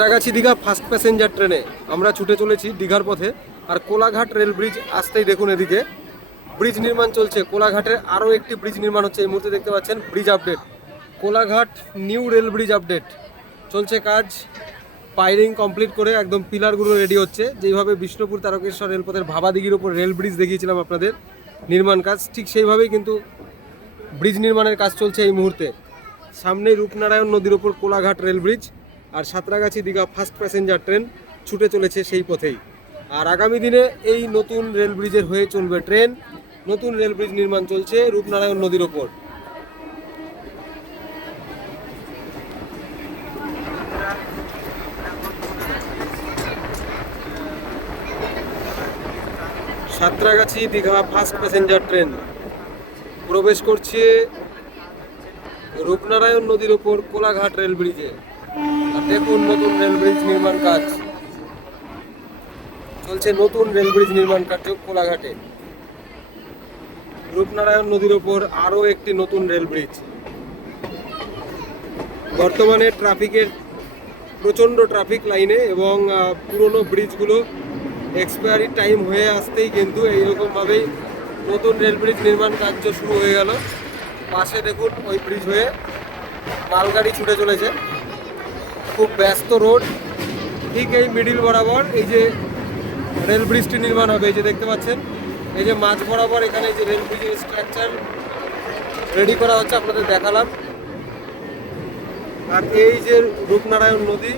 Santragachi Digha fast passenger ট্রেনে আমরা ছুটে চলেছি দীঘার পথে। আর কোলাঘাট রেল ব্রিজ আসতেই দেখুন এদিকে ব্রিজ নির্মাণ চলছে। কোলাঘাটে আরও একটি ব্রিজ নির্মাণ হচ্ছে, এই মুহূর্তে দেখতে পাচ্ছেন bridge update, Kolaghat new rail bridge update চলছে কাজ। পাইরিং কমপ্লিট করে একদম পিলারগুলো রেডি হচ্ছে। যেইভাবে বিষ্ণুপুর তারকেশ্বর রেলপথের ভাবাদিঘির ওপর রেল ব্রিজ দেখিয়েছিলাম আপনাদের নির্মাণ কাজ, ঠিক সেইভাবেই কিন্তু ব্রিজ নির্মাণের কাজ চলছে এই মুহূর্তে। সামনেই রূপনারায়ণ নদীর ওপর কোলাঘাট রেল ব্রিজ, আর Santragachi Digha fast passenger train ছুটে চলেছে সেই পথেই। আর আগামী দিনে এই নতুন রেল ব্রিজের হয়ে চলবে ট্রেন। নতুন রেল ব্রিজ নির্মাণ চলছে রূপনারায়ণ নদীর ওপর। Santragachi Digha fast passenger train প্রবেশ করছে রূপনারায়ণ নদীর ওপর কোলাঘাট রেল ব্রিজে। আর দেখুন নতুন রেল ব্রিজ নির্মাণ কাজ চলছে, নতুন রেল ব্রিজ নির্মাণ কার্য কোলাঘাটে। রূপনারায়ণ নদীর ওপর আরও একটি নতুন রেল ব্রিজ। বর্তমানে ট্রাফিকের প্রচণ্ড ট্রাফিক লাইনে, এবং পুরনো ব্রিজগুলো এক্সপায়ারি টাইম হয়ে আসতেই কিন্তু এইরকমভাবেই নতুন রেল ব্রিজ নির্মাণ কার্য শুরু হয়ে গেল। পাশে দেখুন ওই ব্রিজ হয়ে মালগাড়ি ছুটে চলেছে। খুব ব্যস্ত রোড, ঠিক এই মিডিল বরাবর এই যে রেল ব্রিজটি নির্মাণ হবে, এই যে দেখতে পাচ্ছেন, এই যে মাঝ বরাবর এখানে যে রেল ব্রিজের স্ট্রাকচার রেডি করা হচ্ছে আপনাদের দেখালাম। আর এই যে রূপনারায়ণ নদী,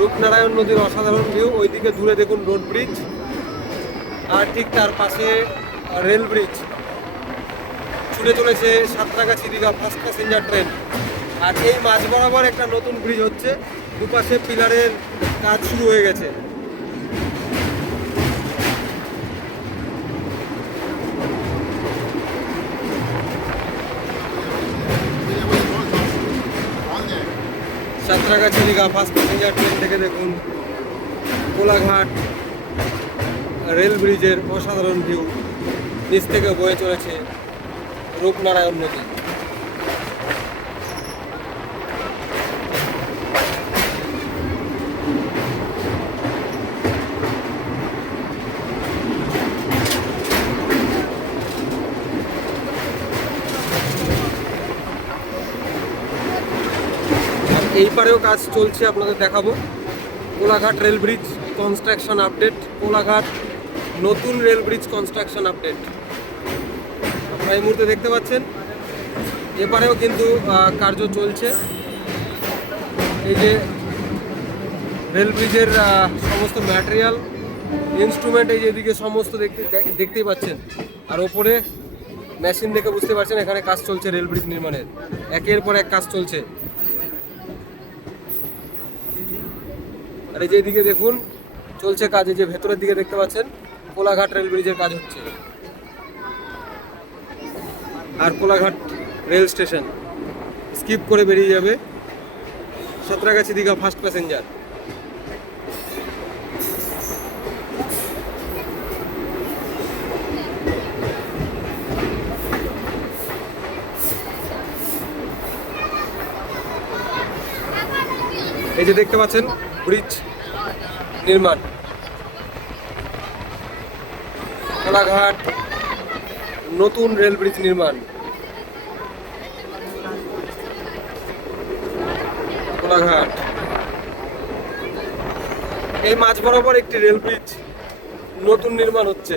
রূপনারায়ণ নদীর অসাধারণ ভিউ। ওইদিকে দূরে দেখুন রোড ব্রিজ, আর ঠিক তার পাশে রেল ব্রিজ। ছুটে চলেছে Santragachi Digha fast passenger train. আর এই মাঝ বরাবর একটা নতুন ব্রিজ হচ্ছে, দুপাশে পিলারের কাজ শুরু হয়ে গেছে। Santragachi Digha fast passenger train থেকে দেখুন কোলাঘাট রেল ব্রিজের অসাধারণ ভিউ। নিচ থেকে বয়ে চলেছে রূপনারায়ণ নদী। এই পারেও কাজ চলছে, আপনাদের দেখাবো। Kolaghat rail bridge construction update, Kolaghat নতুন রেল ব্রিজ কনস্ট্রাকশন আপডেট আপনারা এই মুহূর্তে দেখতে পাচ্ছেন। এপারেও কিন্তু কার্য চলছে। এই যে রেল ব্রিজের সমস্ত ম্যাটেরিয়াল, ইনস্ট্রুমেন্ট এই যেদিকে সমস্ত দেখতেই পাচ্ছেন। আর ওপরে মেশিন দেখে বুঝতে পারছেন এখানে কাজ চলছে রেল ব্রিজ নির্মাণের, একের পর এক কাজ চলছে। আর এই যে দিকে দেখুন চলছে কাজ, এই যে ভেতরের দিকে দেখতে পাচ্ছেন কোলাঘাট রেল ব্রিজের কাজ হচ্ছে। আর কোলাঘাট রেল স্টেশন স্কিপ করে বেরিয়ে যাবে সাঁতরাগাছি দীঘা ফার্স্ট প্যাসেঞ্জার। এই যে দেখতে পাচ্ছেন ব্রিজ নির্মাণ, কোলাঘাট নতুন রেল ব্রিজ নির্মাণ। কোলাঘাট এই মাঝ বরাবর একটি রেল ব্রিজ নতুন নির্মাণ হচ্ছে।